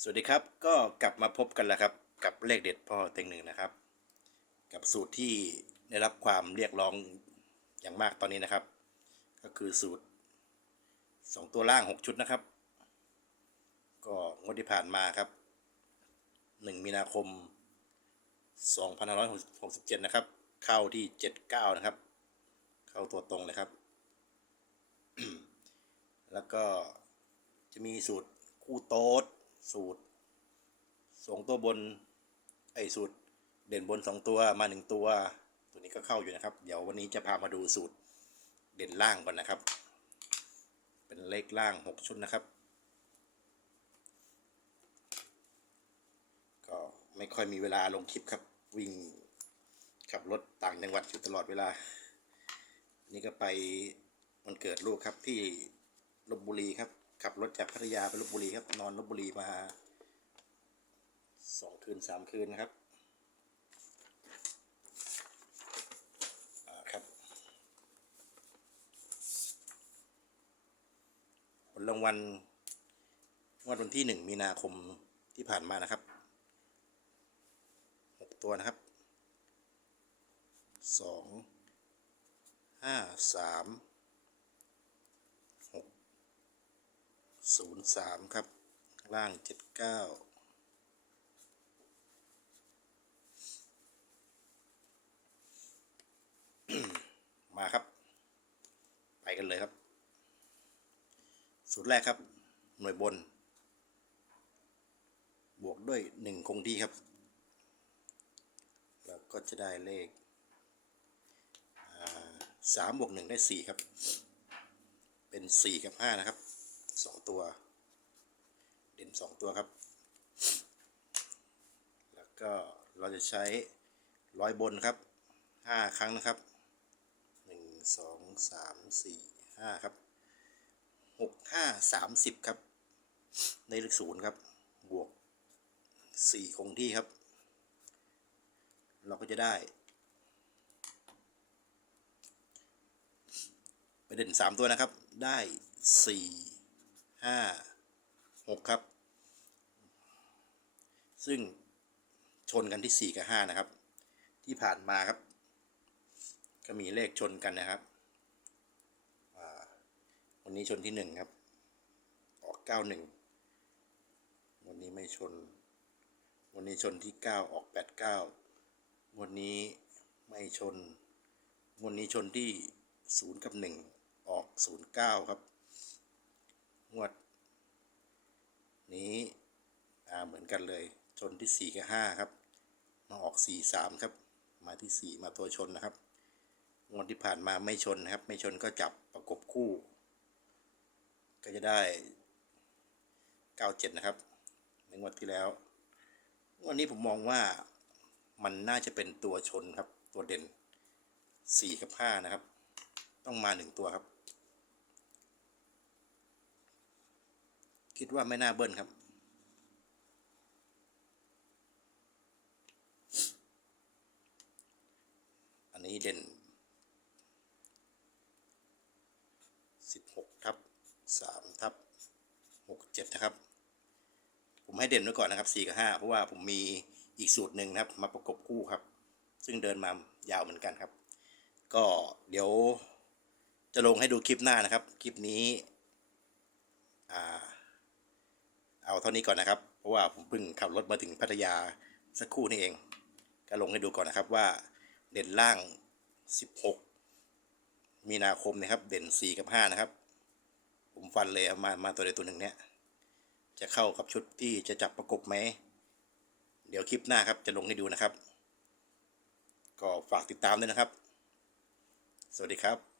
สวัสดีครับก็กลับมาพบกันแล้วครับกับเลขเด็ดพ่อเต็งหนึ่งนะครับ กับสูตรที่ได้รับความเรียกร้องอย่างมากตอนนี้นะครับ ก็คือสูตรสองตัวล่างหกชุดนะครับ ก็งวดที่ผ่านมาครับหนึ่งมีนาคมสองพันห้าร้อยหกสิบเจ็ดนะครับ เข้าที่เจ็ดเก้านะครับ เข้าตัวตรงเลยครับ แล้วก็จะมีสูตรคู่โต๊ด สูตรสองตัวบนไอ้สูตรเด่นบนสองตัวมาหนึ่งตัว ตัวนี้ก็เข้าอยู่นะครับ เดี๋ยววันนี้จะพามาดูสูตรเด่นล่างก่อนนะครับ เป็นเลขล่างหกชุดนะครับ ก็ไม่ค่อยมีเวลาลงคลิปครับวิ่งขับรถต่างจังหวัดอยู่ตลอดเวลา นี่ก็ไปวันเกิดลูกครับที่ลบบุรีครับ ขับรถจากพัทยาไปลบบุรีครับ นอนลบบุรีมาสองคืนสามคืนนะครับครับผลรางวัลงวดวันที่หนึ่งมีนาคมที่ผ่านมานะครับหกตัวนะครับสองห้าสามหก ศูนย์สามครับ ล่างเจ็ดเก้ามาครับ ไปกันเลยครับ สูตรแรกครับ หน่วยบน บวกด้วยหนึ่งคงที่ครับแล้วก็จะได้เลขสามบวกหนึ่งได้สี่ครับ เป็นสี่กับห้านะครับ สองตัว เด่นสองตัวครับ แล้วก็เราจะใช้ร้อยบนครับห้าครั้งนะครับหนึ่งสองสามสี่ห้าครับหกห้าสามสิบครับ ในเลขศูนย์ครับ บวกสี่คงที่ครับ เราก็จะได้ไปเด่นสามตัวนะครับ ได้สี่ ห้าหกครับ ซึ่งชนกันที่สี่กับห้านะครับ ที่ผ่านมาครับ ก็มีเลขชนกันนะครับวันนี้ชนที่หนึ่งครับ ออกเก้าหนึ่งวันนี้ไม่ชน วันนี้ชนที่เก้าออกแปดเก้าวันนี้ไม่ชน วันนี้ชนที่ศูนย์กับหนึ่งออกศูนย์เก้าครับ งวด นี้อ่าเหมือนกันเลย ชนที่สี่กับห้าครับ มาออกสี่สามครับ มาที่สี่มาตัวชนนะครับ งวดที่ผ่านมาไม่ชนนะครับ ไม่ชนก็จับประกบคู่ ก็จะได้เก้าเจ็ดนะครับ ในงวดที่แล้ว วันนี้ผมมองว่ามันน่าจะเป็นตัวชนครับ ตัวเด่นสี่กับห้านะครับ ต้องมาหนึ่งตัวครับ คิดว่าไม่น่าเบิ้ลครับ อันนี้เด่นสิบหกทับสามทับหกเจ็ดนะครับ ผมให้เด่นไว้ก่อนนะครับสี่กับห้าเพราะว่าผมมีอีกสูตรหนึ่งนะครับ มาประกบคู่ครับ ซึ่งเดินมายาวเหมือนกันครับ ก็เดี๋ยวจะลงให้ดูคลิปหน้านะครับ คลิปนี้ อ่า เอาเท่านี้ก่อนนะครับ เพราะว่าผมเพิ่งขับรถมาถึงพัทยาสักครู่นี่เอง ก็ลงให้ดูก่อนนะครับว่าเด่นล่าง 16 มีนาคมนะครับ เด่น 4 กับ 5 นะครับ ผมฟันเลยเอามามาตัวใดตัวหนึ่งเนี้ยจะเข้ากับชุดที่จะจับประกบไหม เดี๋ยวคลิปหน้าครับจะลงให้ดูนะครับ ก็ฝากติดตามด้วยนะครับ สวัสดีครับ